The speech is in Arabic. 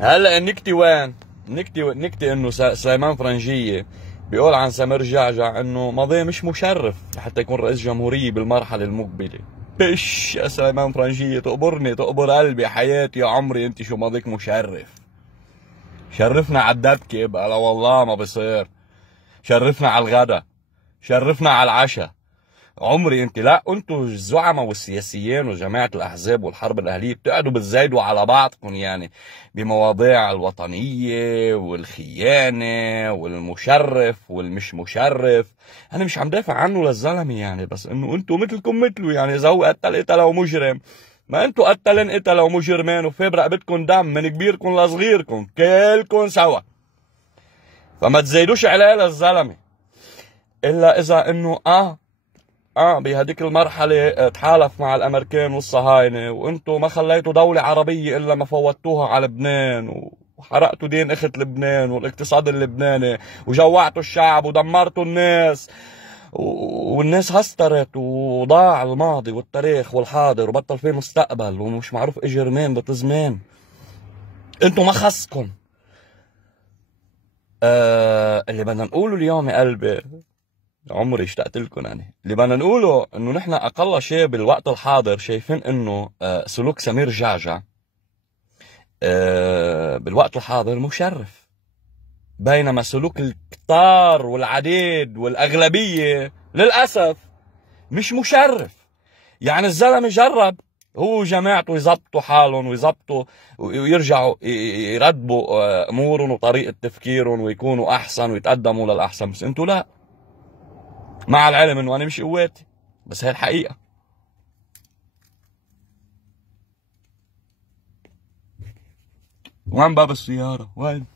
هلا النكتة وين؟ النكتة انه سليمان فرنجية بيقول عن سمير جعجع انه ماضيه مش مشرف لحتى يكون رئيس جمهورية بالمرحلة المقبلة. بش يا سليمان فرنجية، تقبرني، تقبر قلبي، حياتي، يا عمري، انت شو ماضيك مشرف؟ شرفنا على الدبكة بقى، لا والله ما بصير. شرفنا على الغدا، شرفنا على العشاء. عمري انت لا، انتوا الزعماء والسياسيين وجماعة الاحزاب والحرب الاهلية بتقعدوا بتزايدوا على بعضكم يعني بمواضيع الوطنية والخيانة والمشرف والمش مشرف. انا مش عم دافع عنه للزلمة يعني، بس انه انتوا مثلكم مثله يعني. اذا هو قتل ومجرم، ما انتوا قتلوا ومجرمين وفي برقبتكم دم من كبيركم لصغيركم كلكم سوا. فما تزايدوش عليه للزلمة، الا اذا انه بهديك المرحلة تحالف مع الامريكان والصهاينة، وانتو ما خليتوا دولة عربية الا ما فوتوها على لبنان، وحرقتوا دين اخت لبنان والاقتصاد اللبناني، وجوعتوا الشعب ودمرتوا الناس، والناس هسترت، وضاع الماضي والتاريخ والحاضر وبطل فيه مستقبل، ومش معروف اجى رمين بتزمان. انتو ما خصكن. اللي بدنا نقوله اليوم يا قلبي، عمري اشتقت لكم يعني، اللي بدنا نقوله انه نحن اقل شيء بالوقت الحاضر شايفين انه سلوك سمير جعجع بالوقت الحاضر مشرف، بينما سلوك الكتار والعديد والاغلبيه للاسف مش مشرف. يعني الزلمه جرب هو وجماعته يزبطوا حالهم ويزبطوا ويرجعوا يرتبوا امورهم وطريقه تفكيرهم ويكونوا احسن ويتقدموا للاحسن، بس انتوا لا. مع العلم انه انا مش قواتي، بس هي الحقيقة. وين باب السيارة؟ وين؟